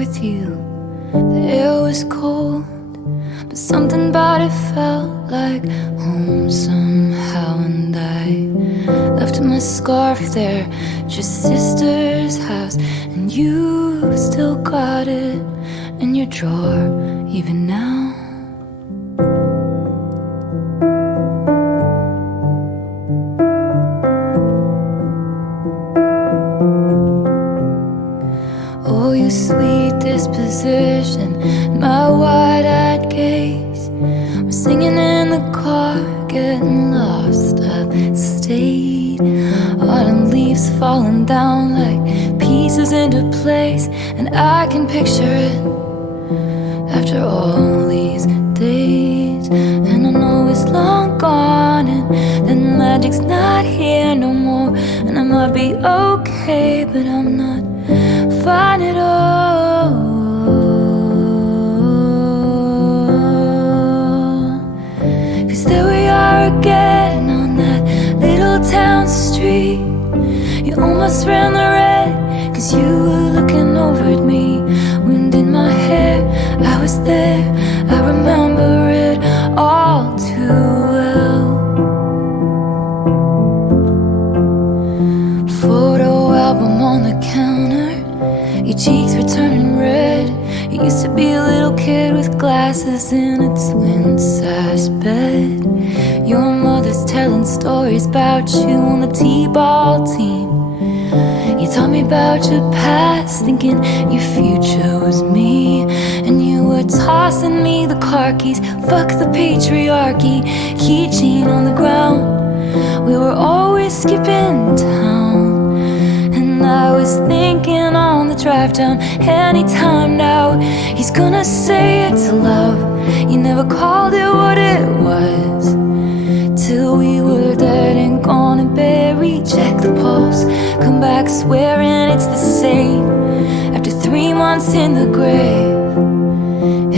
with you. The air was cold, but something about it felt like home somehow. And I left my scarf there, just sister's house, and you still got it in your drawer even now. Oh, your sweet disposition and my wide-eyed gaze. We're singing in the car, getting lost upstate. Autumn leaves falling down like pieces into place, and I can picture it after all these days. And I know it's long gone, and the magic's not here no more. And I might be okay, but I'm not fine at all. 'Cause there we are again on that little town street. You almost ran the red, 'cause you were looking over at me. Wind in my hair, I was there, I remember it all too well. Photo album on the counter, your cheeks were turning red. You used to be a little kid with glasses in a twin-size bed. Your mother's telling stories about you on the t-ball team. You taught me about your past, thinking your future was me. And you were tossing me the car keys, fuck the patriarchy, keychain on the ground. We were always skipping town, and I was thinking on the drive down, anytime now he's gonna say it's love. You never called it what it was, till we were dead and gone and buried. Check the pulse, come back swearing it's the same, after 3 months in the grave.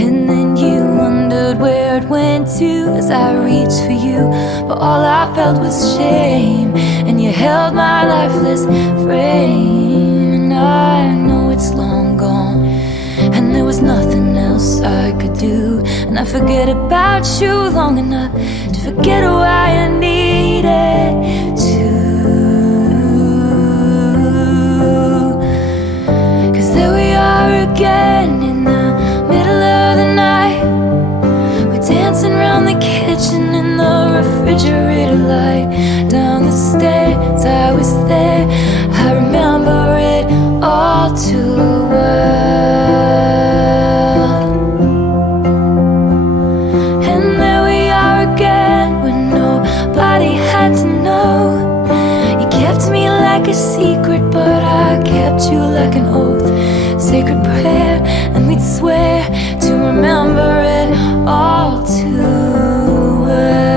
And then you wondered where it went to as I reached for you, but all I felt was shame. And you held my lifeless frame, and I know it's long gone, and there was nothing else I could do. And I forget about you long enough to forget why I needed to. 'Cause there we are again in the middle of the night. We're dancing around the kitchen in the refrigerator light. Down the stairs, I was there, I remember it all too well. And there we are again when nobody had to know. You kept me like a secret, but I kept you like an oath. Sacred prayer, and we'd swear to remember it all too well.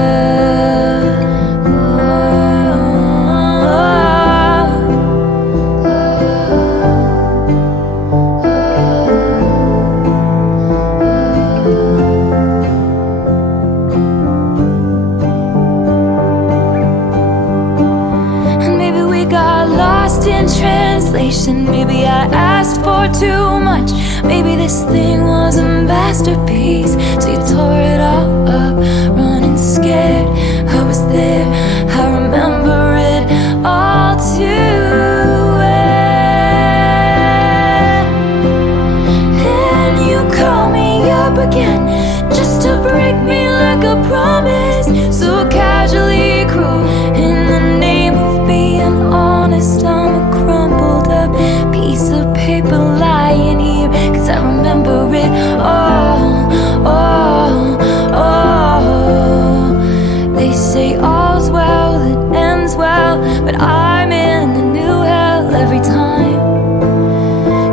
And maybe we got lost in translation. Maybe I asked for too much. Maybe this thing was a masterpiece, so you tore it all up, running scared. I was there, I remember it all too well. And you call me up again, just to break me like a promise, so casually cruel. In the name of being honest, I'm a crumpled up piece of paper lying here, 'cause I remember it all, all, all. They say all's well that ends well, but I'm in a new hell every time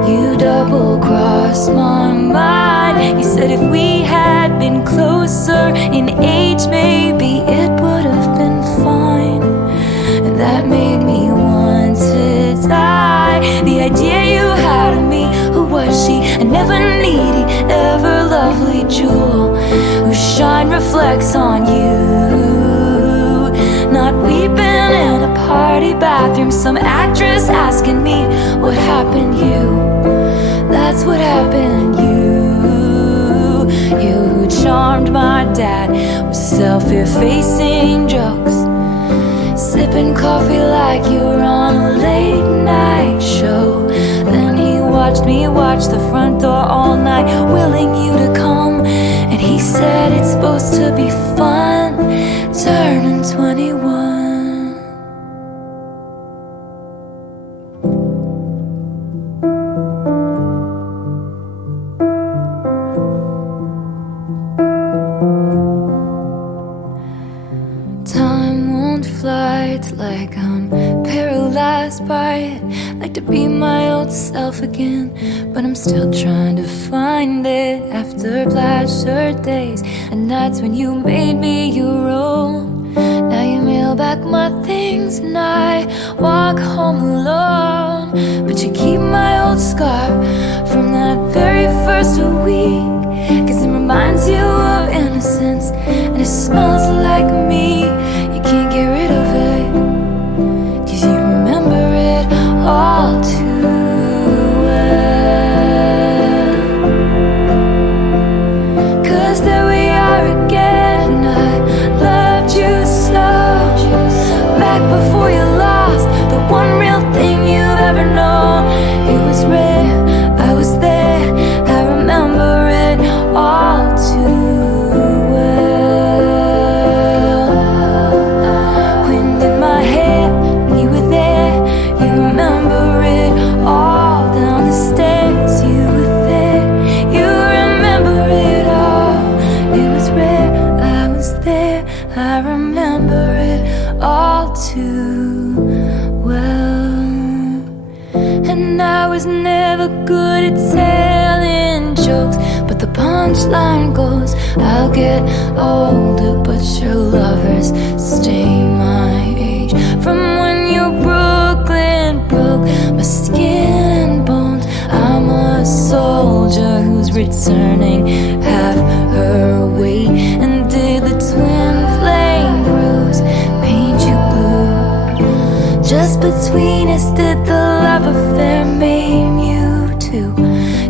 you double-cross my mind. You said if we had been closer in age, maybe it would have been fine. And that made me want to die. The idea you had of me, who was she? A never needy, ever lovely jewel, whose shine reflects on you. Not weeping in a party bathroom, some actress asking me what happened to you. That's what happened. You who charmed my dad with self-effacing jokes, sipping coffee like you were on a late night show. Then he watched me watch the front door all night, willing you to come. And he said it's supposed to be fun, turning 21. It's like I'm paralyzed by it. Like to be my old self again, but I'm still trying to find it after plaid-shirt days and nights when you made me your own. Now you mail back my things and I walk home alone, but you keep my old scarf from that very first week, 'cause it reminds you of innocence and it smells like me. You can't get rid of it, 'cause you remember it all too well. 'Cause there we are again, and I loved you so, back before you lost the one real thing you've ever known. It was rare, I was there, I remember it all too well. Wind in my hair, you were there, you remember it all. Down the stairs, you were there, you remember it all. It was rare, I was there, I remember it all too well. And I was never good at telling jokes, but the punchline goes, I'll get older, but your lovers stay my age. From when your Brooklyn broke my skin and bones, I'm a soldier who's returning half her weight. And did the twin flame rose paint you blue? Just between us, did the love affair maim you too?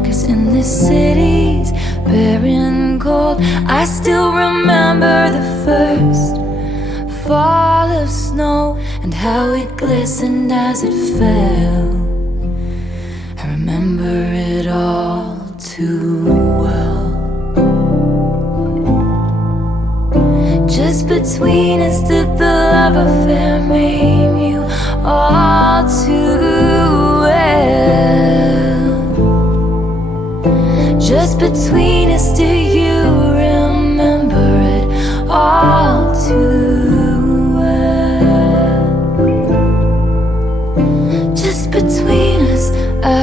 'Cause in this city's barren cold, I still remember the first fall of snow and how it glistened as it fell. I remember it all too well. Just between us, did the love affair maim you all too well? Just between us, do you remember it all too well? Just between us, I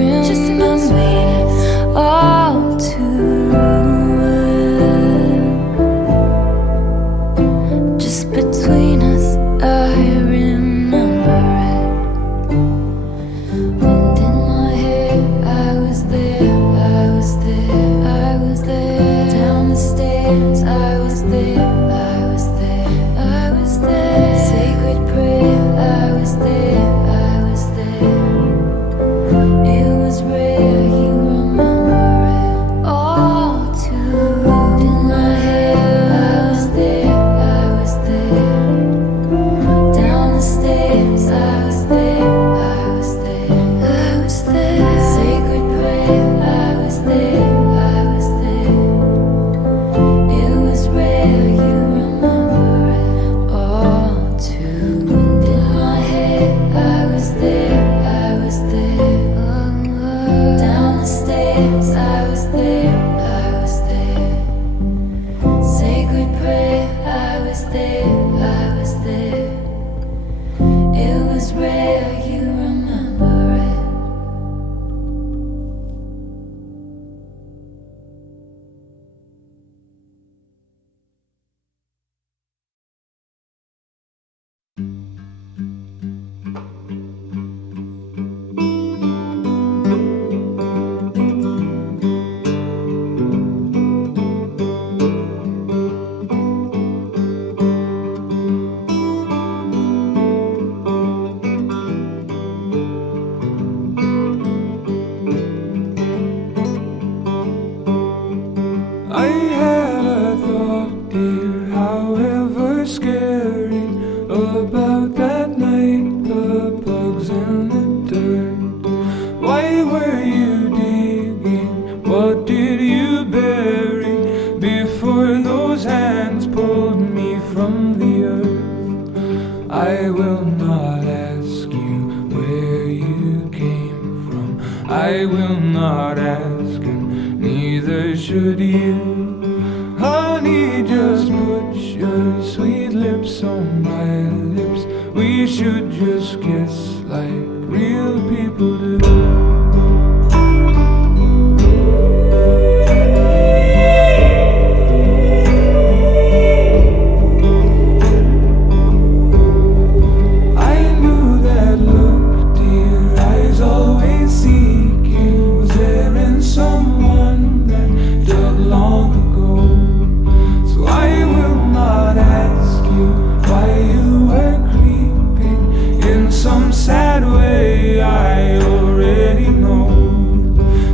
remember it all too well. Just between us, I remember it. Wind in my hair, I was there, I was there, I was there. about that night, the bugs in the dirt. Why were you digging? What did you bury before those hands pulled me from the earth? I will not ask you where you came from. I will not ask, and neither should you. Honey, just put your sweet lips on my lips. We should just kiss like real people do. Sad way I already know,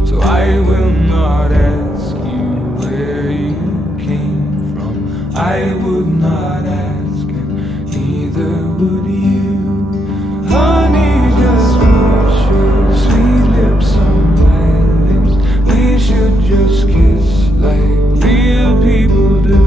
so I will not ask you where you came from. I would not ask, and neither would you. Honey, just put your sweet lips on my lips. We should just kiss like real people do.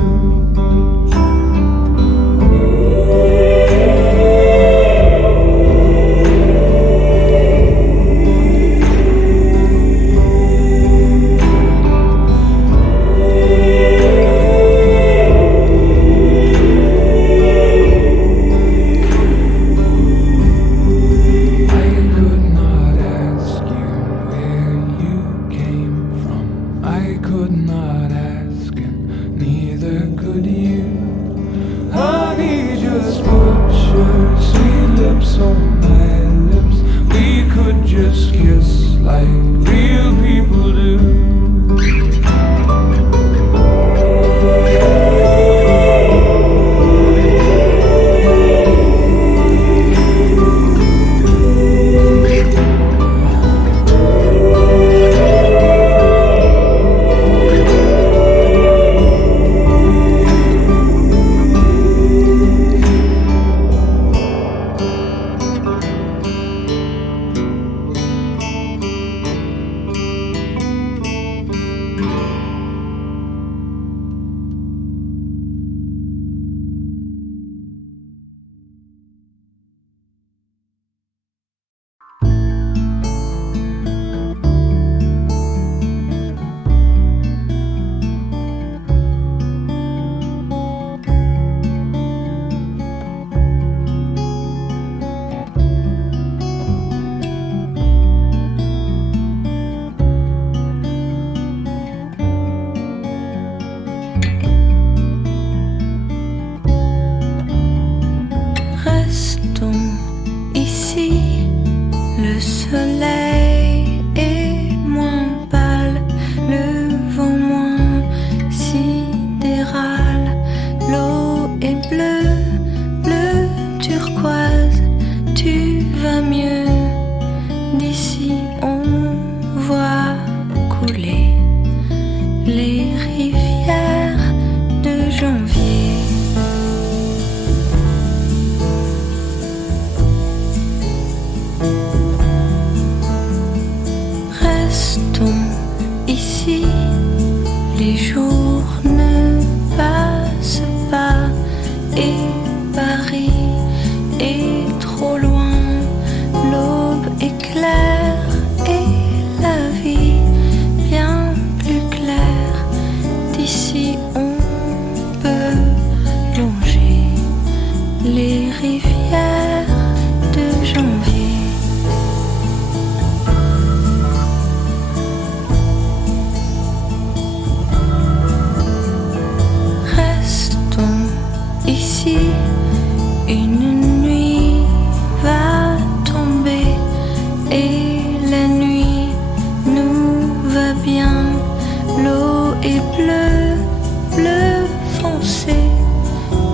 Bleu foncé,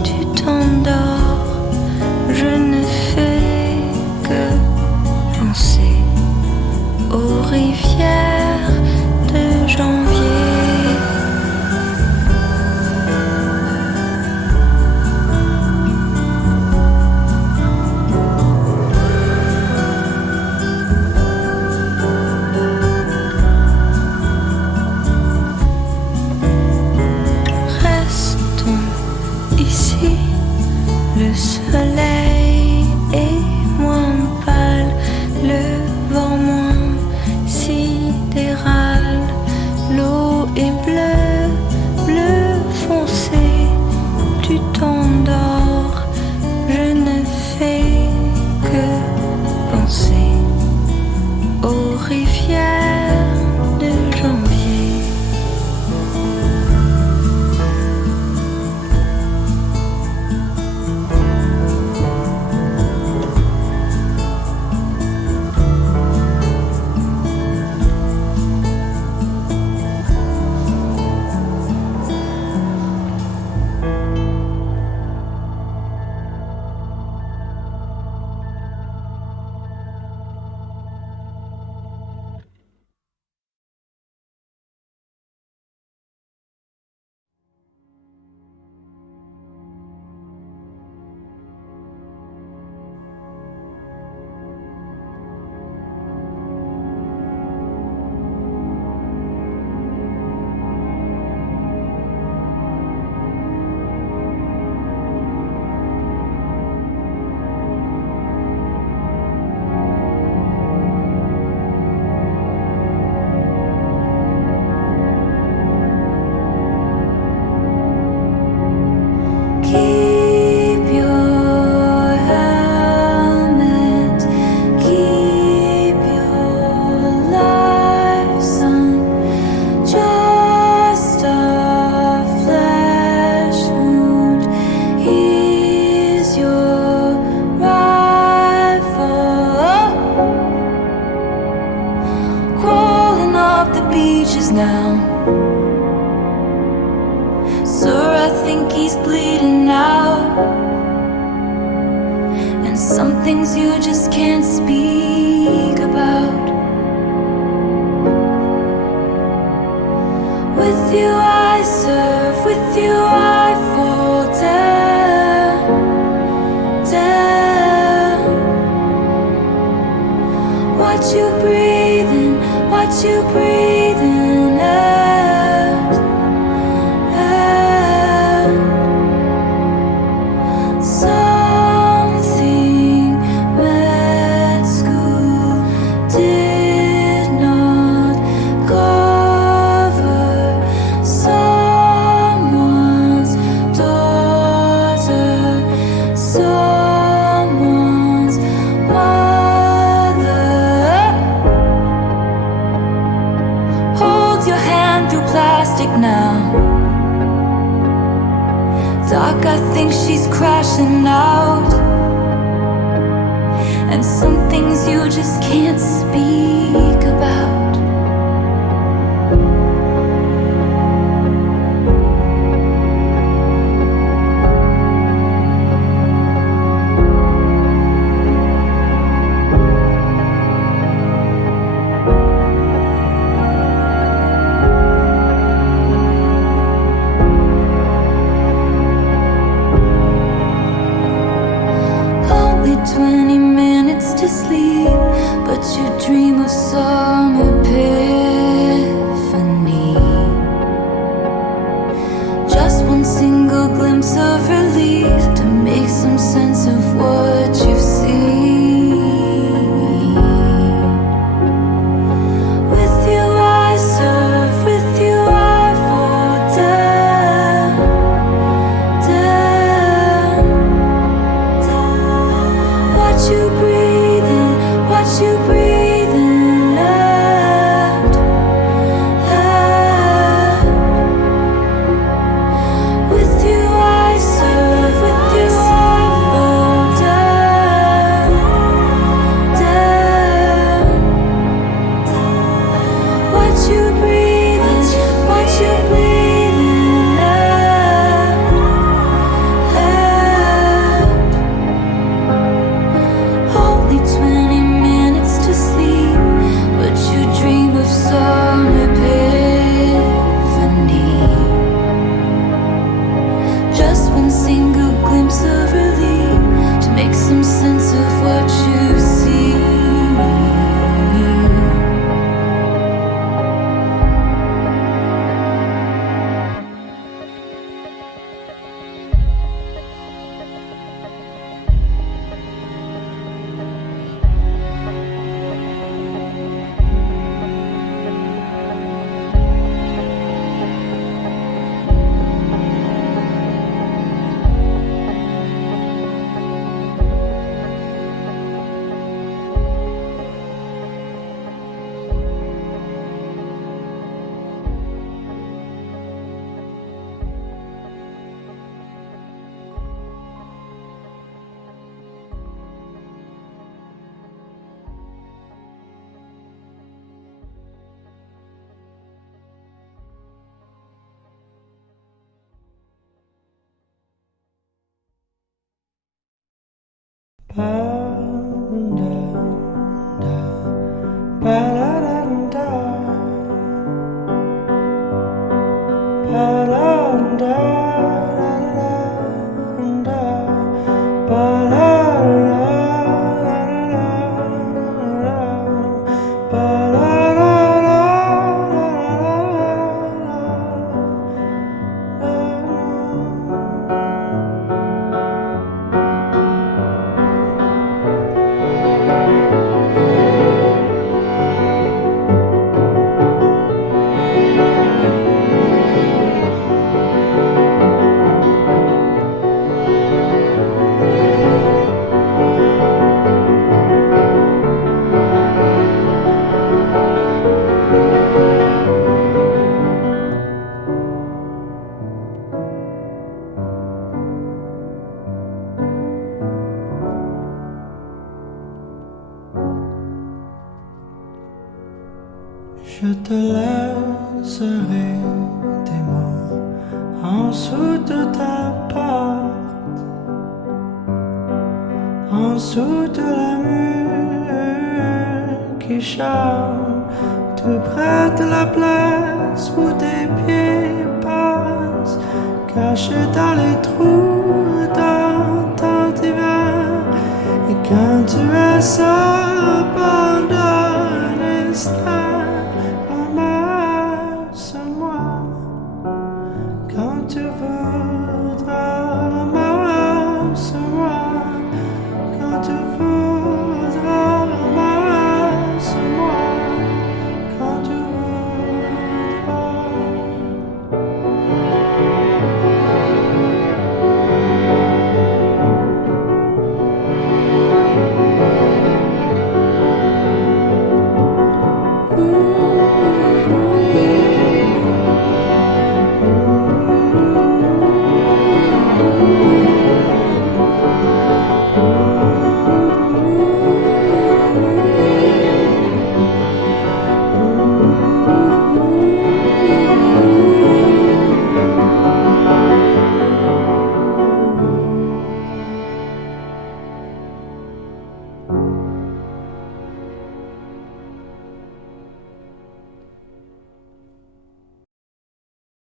tu t'endors, je ne now. Sir, I think he's bleeding out, and some things you just can't speak about. With you I serve, with you I fall down, down. Watch you breathing, watch you breathing out, out. Something med school did not cover. Someone's daughter, someone's mother. Hold your hand through plastic now. Doc, I think she's crashing out, and some things you just can't speak about. Only 20 minutes to sleep, but you dream of some epiphany. Just one single glimpse of relief to make some sense of what you've seen. With you I serve, with you I fall down, down. Watch you breathing, watch you breathing out, out. With you I serve, with you I fall down, down. Watch you breathing, watch you breathing out, out. Only 20 minutes to sleep, but you dream of some epiphany. Just one single glimpse of relief to make some sense of what you see. Je te laisserai des mots en dessous de ta porte, en dessous de la mur qui chante, tout près de la place où tes pieds passent, cachés dans les trous dans ton hiver. Et quand tu es seul pendant un instant,